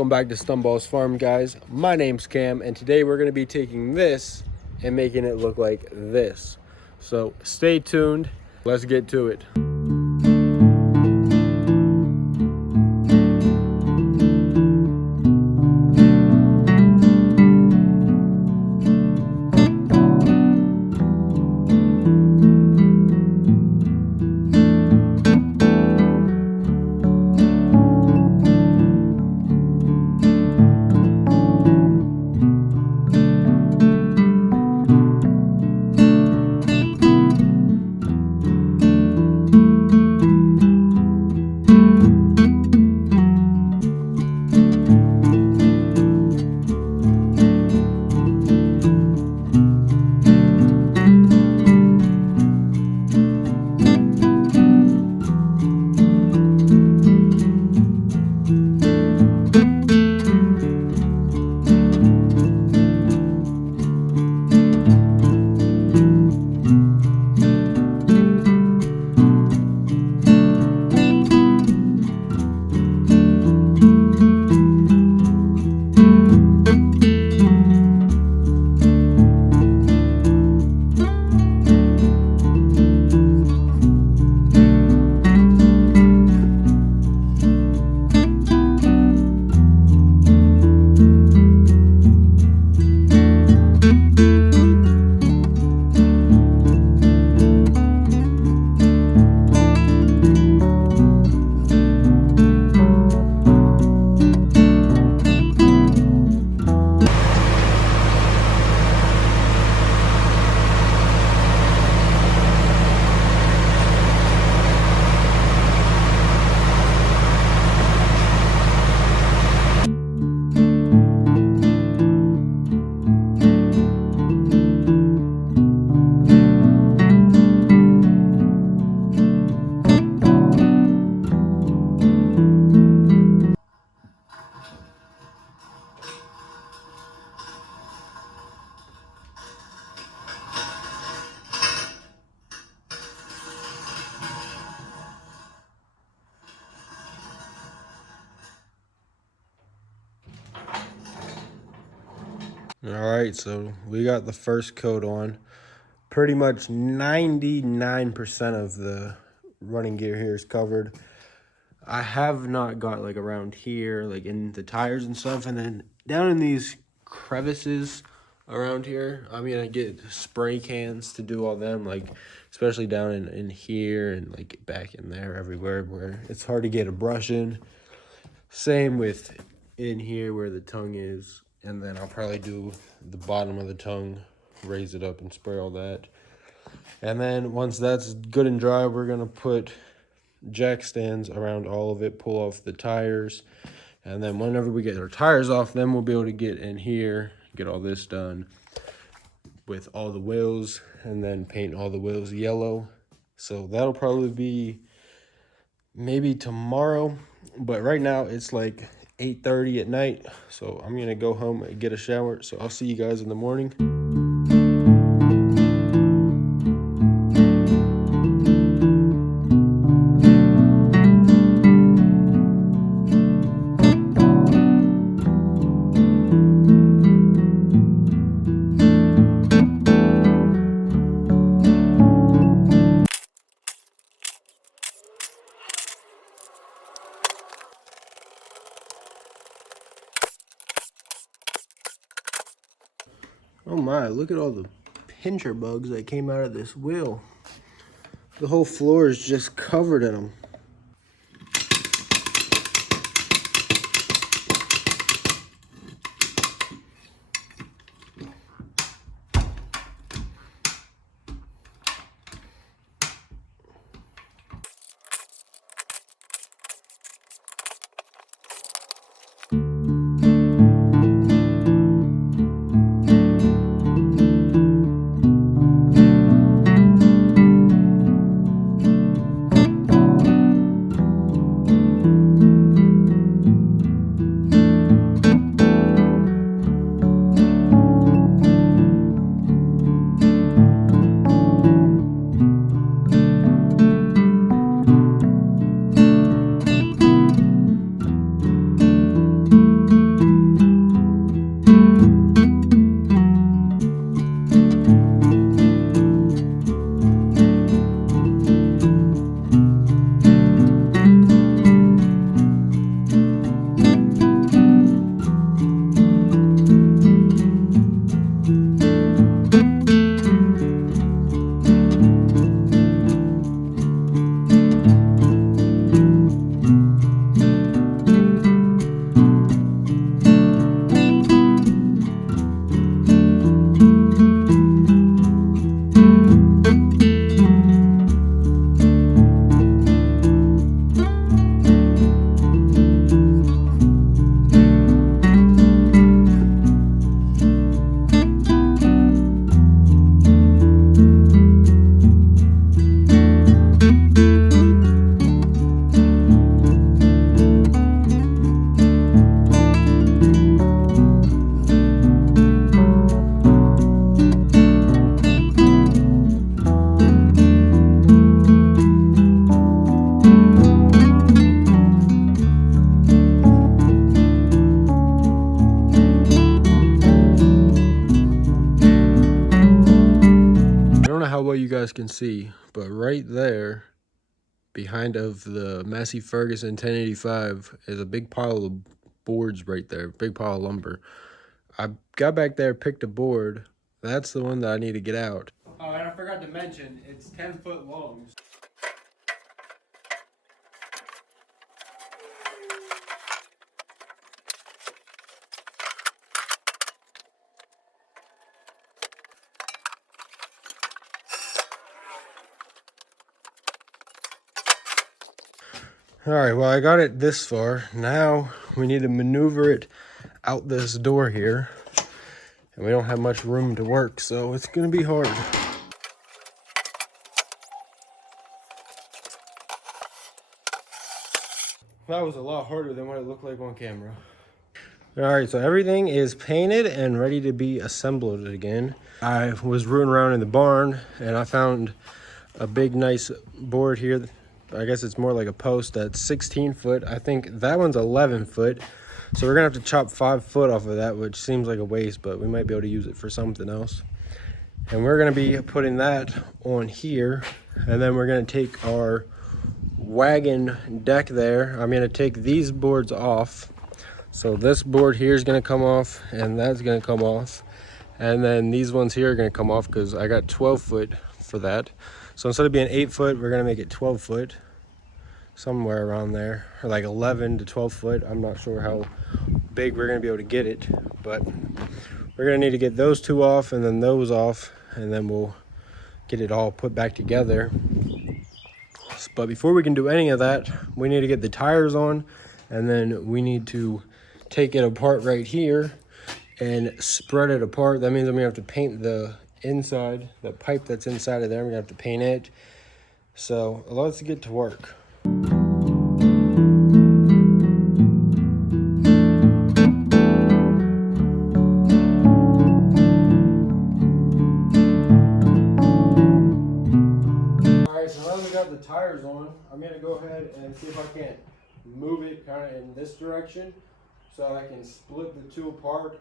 Welcome back to Stumballs Farm, guys. My name's Cam, and today we're going to be taking this and making it look like this. So stay tuned. Let's get to it. All right, so we got the first coat on. Pretty much 99% of the running gear here is covered. I have not got like around here, like in the tires and stuff, and then down in these crevices around here, I'm gonna get spray cans to do all them, like especially down in here and like back in there, everywhere where it's hard to get a brush in. Same with in here where the tongue is, and then I'll probably do the bottom of the tongue, raise it up and spray all that. And then once that's good and dry, we're gonna put jack stands around all of it, pull off the tires, and then whenever we get our tires off, then we'll be able to get in here, get all this done with all the wheels, and then paint all the wheels yellow. So that'll probably be maybe tomorrow, but right now it's like 8:30 at night, so I'm gonna go home and get a shower. So I'll see you guys in the morning. Oh my, look at all the pincher bugs that came out of this wheel. The whole floor is just covered in them. guys can see, but right there, behind of the Massey Ferguson 1085, is a big pile of boards right there, big pile of lumber. I got back there, picked a board. That's the one that I need to get out. Oh, and I forgot to mention, it's 10 foot long. All right, well, I got it this far. Now we need to maneuver it out this door here. And we don't have much room to work, so it's gonna be hard. That was a lot harder than what it looked like on camera. All right, so everything is painted and ready to be assembled again. I was rooting around in the barn and I found a big, nice board here. I guess it's more like a post that's 16 foot. I think that one's 11 foot. So we're gonna have to chop 5 foot off of that, which seems like a waste, but we might be able to use it for something else. And we're gonna be putting that on here. And then we're gonna take our wagon deck there. I'm gonna take these boards off. So this board here is gonna come off and that's gonna come off. And then these ones here are gonna come off because I got 12 foot for that. So instead of being 8 foot, we're gonna make it 12 foot, somewhere around there, or like 11 to 12 foot. I'm not sure how big we're gonna be able to get it, but we're gonna need to get those two off and then those off, and then we'll get it all put back together. But before we can do any of that, we need to get the tires on, and then we need to take it apart right here and spread it apart. That means I'm gonna have to paint the inside, the pipe that's inside of there. I'm gonna have to paint it. So let's get to work. Alright, so now that we got the tires on, I'm gonna go ahead and see if I can't move it kind of in this direction so I can split the two apart.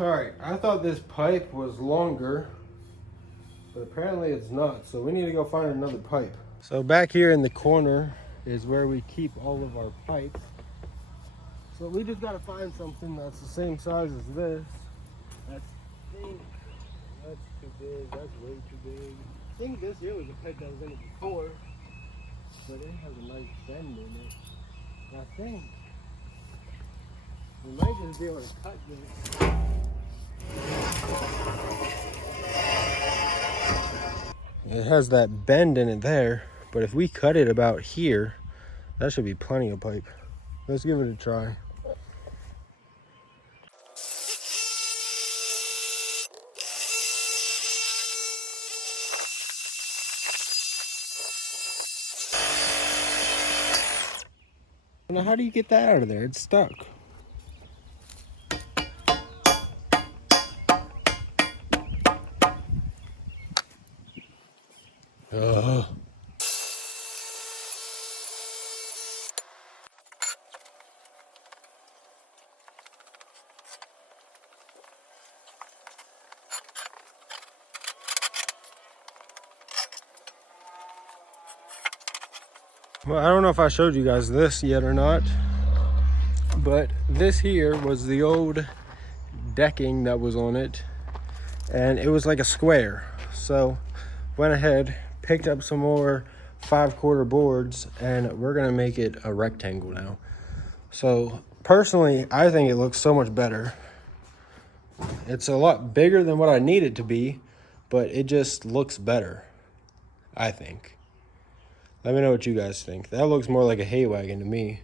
Alright, I thought this pipe was longer, but apparently it's not, so we need to go find another pipe. So back here in the corner is where we keep all of our pipes. So we just gotta find something that's the same size as this. That's too big, that's way too big. I think this here was a pipe that was in it before, but it has a nice bend in it. And I think we might just be able to cut this. It has that bend in it there, but if we cut it about here, that should be plenty of pipe. Let's give it a try. Now, how do you get that out of there? It's stuck. Ugh. Well, I don't know if I showed you guys this yet or not, but this here was the old decking that was on it. and it was like a square. So went ahead, picked up some more 5/4 boards, and we're gonna make it a rectangle now. So personally, I think it looks so much better. It's a lot bigger than what I need it to be, but it just looks better, I think. Let me know what you guys think. That looks more like a hay wagon to me.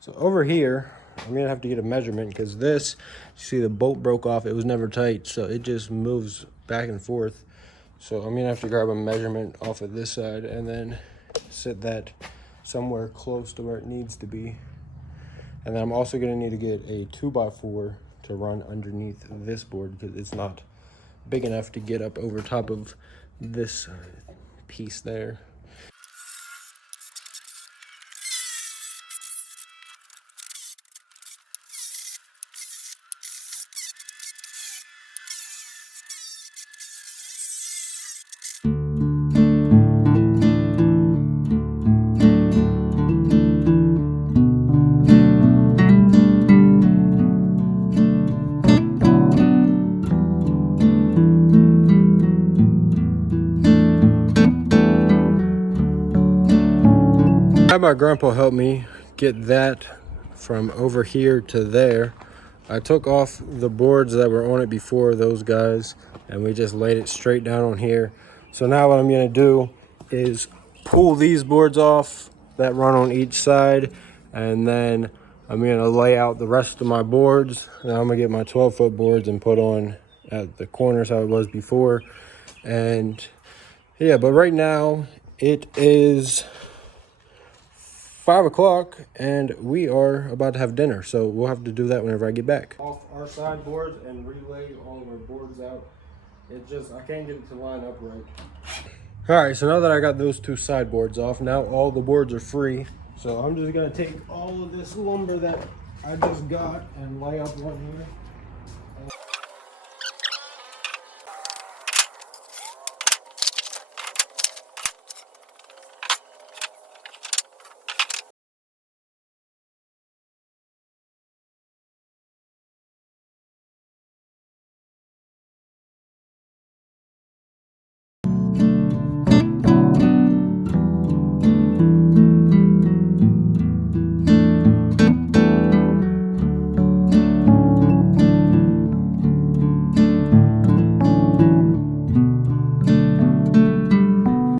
So over here, I'm gonna have to get a measurement because this, you see the bolt broke off. It was never tight, so it just moves back and forth. So I'm gonna have to grab a measurement off of this side and then set that somewhere close to where it needs to be. And then I'm also gonna need to get a 2x4 to run underneath this board because it's not big enough to get up over top of this piece there. I had my grandpa help me get that from over here to there. I took off the boards that were on it before, those guys, and we just laid it straight down on here. So now what I'm gonna do is pull these boards off that run on each side, and then I'm gonna lay out the rest of my boards. Now I'm gonna get my 12-foot boards and put on at the corners how it was before. And yeah, but right now it is 5 o'clock and we are about to have dinner, so we'll have to do that whenever I get back. Off our side boards and relay all of our boards out. I can't get it to line up right. All right, so now that I got those two sideboards off, now all the boards are free. So I'm just gonna take all of this lumber that I just got and lay up one here.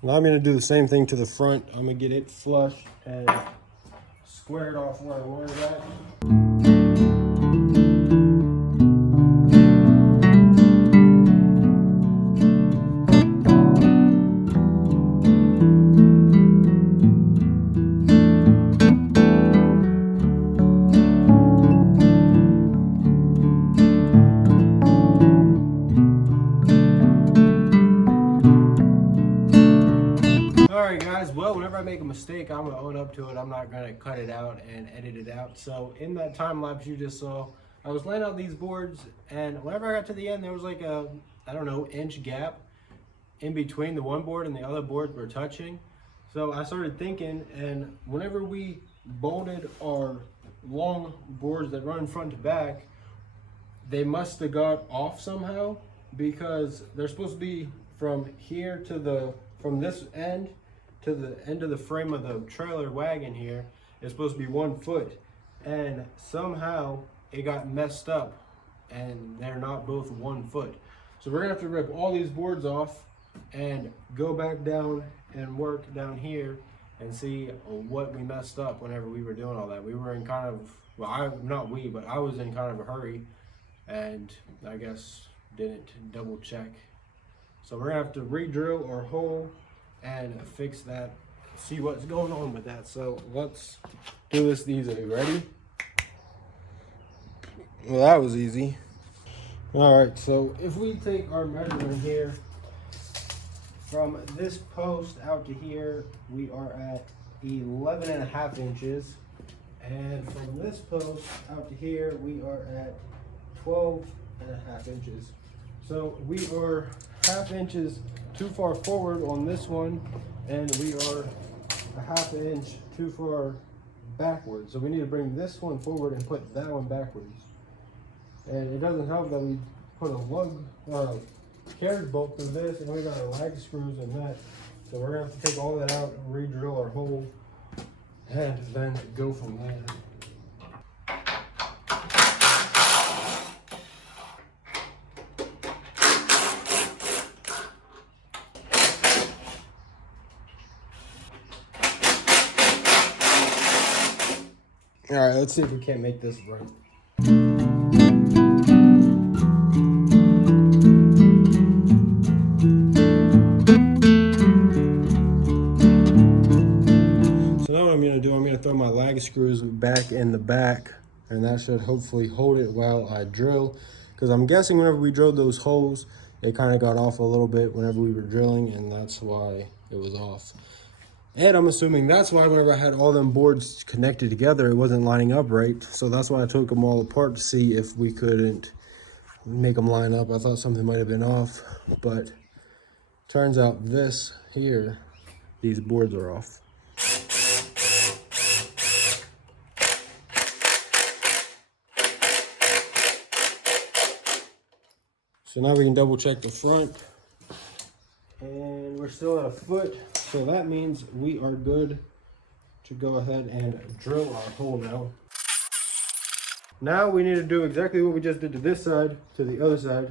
Now I'm gonna do the same thing to the front. I'm gonna get it flush and squared off where I wanted it at. Alright guys, well, whenever I make a mistake, I'm going to own up to it. I'm not going to cut it out and edit it out. So in that time lapse you just saw, I was laying out these boards, and whenever I got to the end, there was like a, I don't know, inch gap in between the one board and the other boards were touching. So I started thinking, and whenever we bolted our long boards that run front to back, they must have got off somehow, because they're supposed to be from here to from this end to the end of the frame of the trailer wagon here is supposed to be 1 foot, and somehow it got messed up and they're not both 1 foot. So we're gonna have to rip all these boards off and go back down and work down here and see what we messed up whenever we were doing all that. We were in kind of, well, I was in kind of a hurry and I guess didn't double check. So we're gonna have to re-drill our hole and fix that, see what's going on with that. So let's do this easily. Ready? Well, that was easy. All right, so if we take our measurement here, from this post out to here, we are at 11.5 inches. And from this post out to here, we are at 12.5 inches. So we are 1/2 inches too far forward on this one, and we are 1/2 inch too far backwards. So we need to bring this one forward and put that one backwards. And it doesn't help that we put a lug, carriage bolt through this, and we got our lag screws in that. So we're gonna have to take all that out and re-drill our hole, and then go from there. All right, let's see if we can't make this right. So now what I'm gonna do, I'm gonna throw my lag screws back in the back, and that should hopefully hold it while I drill. Because I'm guessing whenever we drilled those holes, it kind of got off a little bit whenever we were drilling, and that's why it was off. And I'm assuming that's why whenever I had all them boards connected together, it wasn't lining up right. So that's why I took them all apart to see if we couldn't make them line up. I thought something might have been off, but turns out this here, these boards are off. So now we can double check the front, and we're still at a foot. So that means we are good to go ahead and drill our hole now. Now we need to do exactly what we just did to this side, to the other side.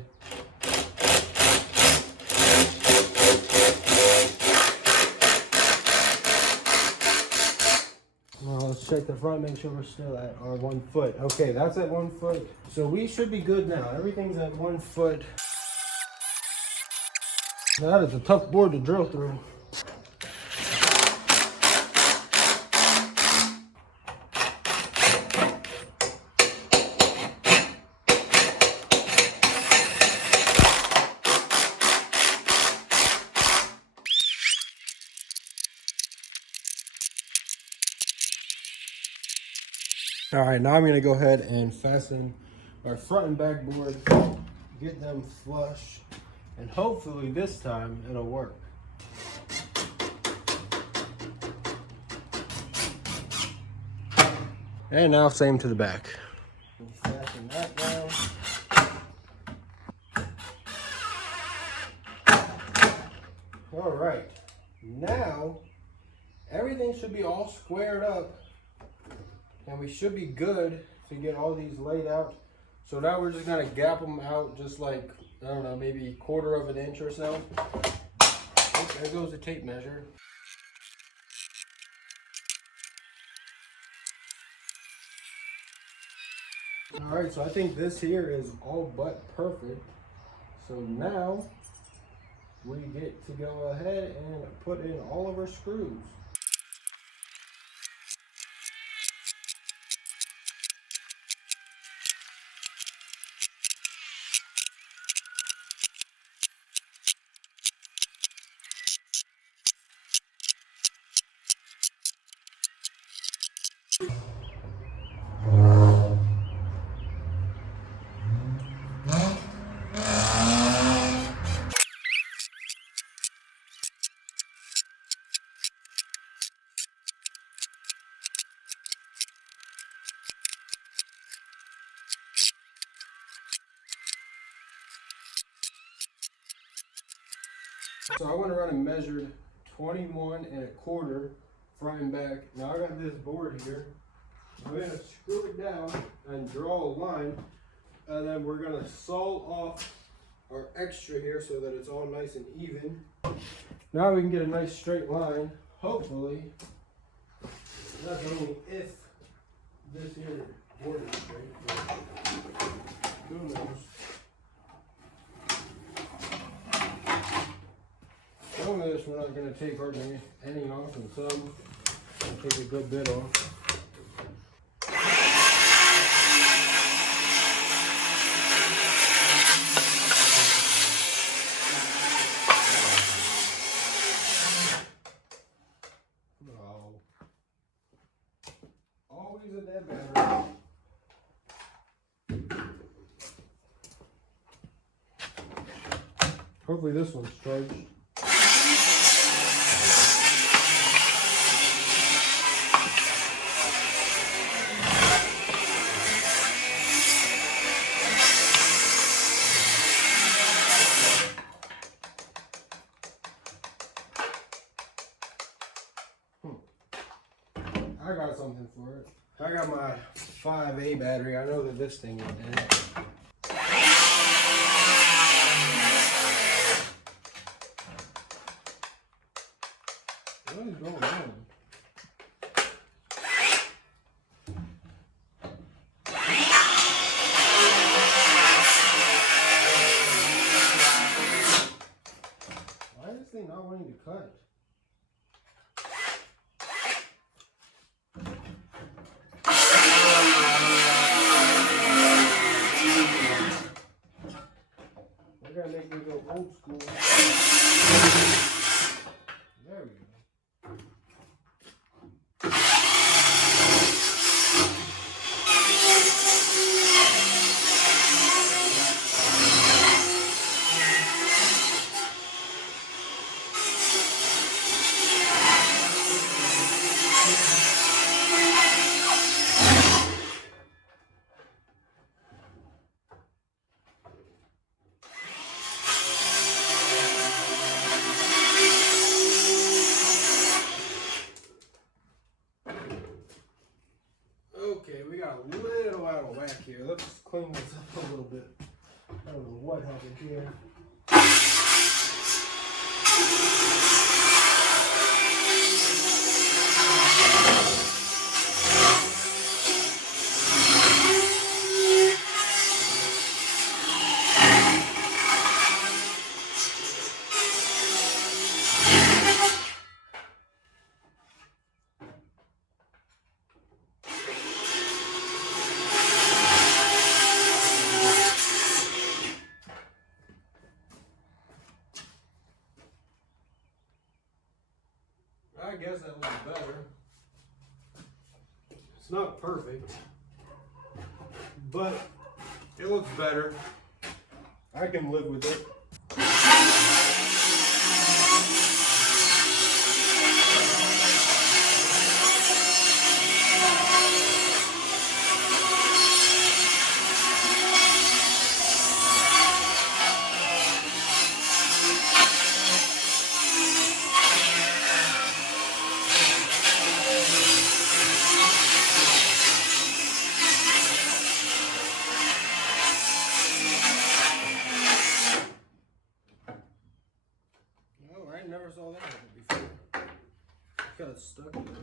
Now let's check the front, make sure we're still at our 1 foot. Okay, that's at 1 foot. So we should be good now. Everything's at 1 foot. Now that is a tough board to drill through. All right, now I'm gonna go ahead and fasten our front and back board, get them flush, and hopefully this time it'll work. And now same to the back. Fasten that down. All right, now everything should be all squared up, and we should be good to get all these laid out. So now we're just gonna gap them out just like, I don't know, maybe 1/4 of an inch or so. Oh, there goes the tape measure. All right, so I think this here is all but perfect. So now we get to go ahead and put in all of our screws. So I went around and measured 21 1/4 front and back. Now I got this board here. I'm gonna screw it down and draw a line, and then we're gonna saw off our extra here so that it's all nice and even. Now we can get a nice straight line, hopefully. That's only if this here board is straight, but who knows. Some of this we're not going to take hardly any off, and some we'll take a good bit off. No. Always a dead battery. Hopefully this one's charged. I got my 5A battery. I know that this thing is dead. What is going on? Why is this thing not wanting to cut? They're gonna make me go old school. There we go. Okay, we got a little out of whack here. Let's clean this up a little bit. I don't know what happened here. I guess that looks better. It's not perfect, but it looks better. I can live with it. I never saw that happen before. Got it stuck in there.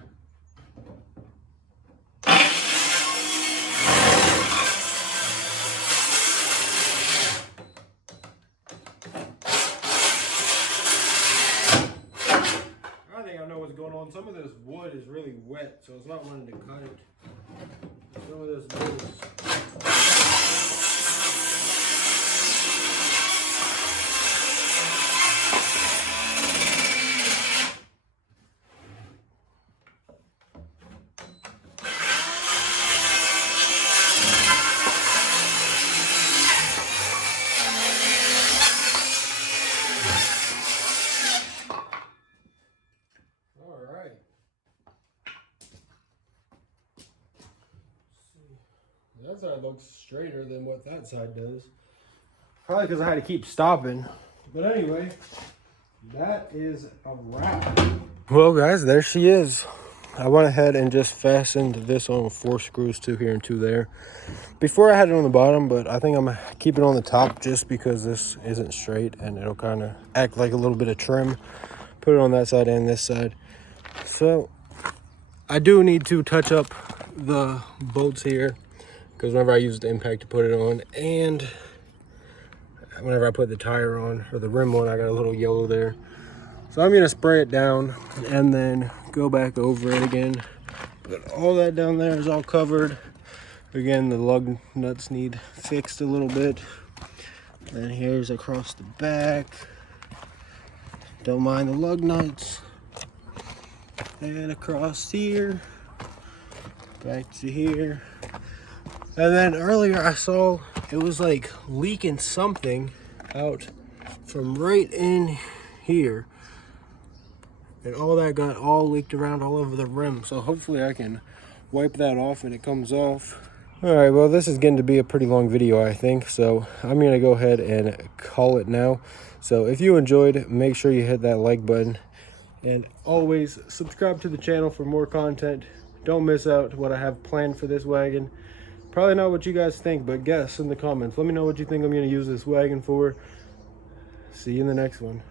I think I know what's going on. Some of this wood is really wet, so it's not wanting to cut it. Some of this wood is... That side looks straighter than what that side does. Probably because I had to keep stopping. But anyway, that is a wrap. Well guys, there she is. I went ahead and just fastened this on with 4 screws, 2 here and 2 there. Before I had it on the bottom, but I think I'm gonna keep it on the top just because this isn't straight and it'll kind of act like a little bit of trim. Put it on that side and this side. So I do need to touch up the bolts here, because whenever I use the impact to put it on, and whenever I put the tire on, or the rim on, I got a little yellow there. So I'm gonna spray it down and then go back over it again. But all that down there is all covered. Again, the lug nuts need fixed a little bit. Then here's across the back. Don't mind the lug nuts. And across here, back to here. And then earlier I saw it was like leaking something out from right in here. And all that got all leaked around all over the rim. So hopefully I can wipe that off and it comes off. All right, well, this is getting to be a pretty long video, I think. So I'm gonna go ahead and call it now. So if you enjoyed, make sure you hit that like button. And always subscribe to the channel for more content. Don't miss out what I have planned for this wagon. Probably not what you guys think, but guess in the comments. Let me know what you think I'm going to use this wagon for. See you in the next one.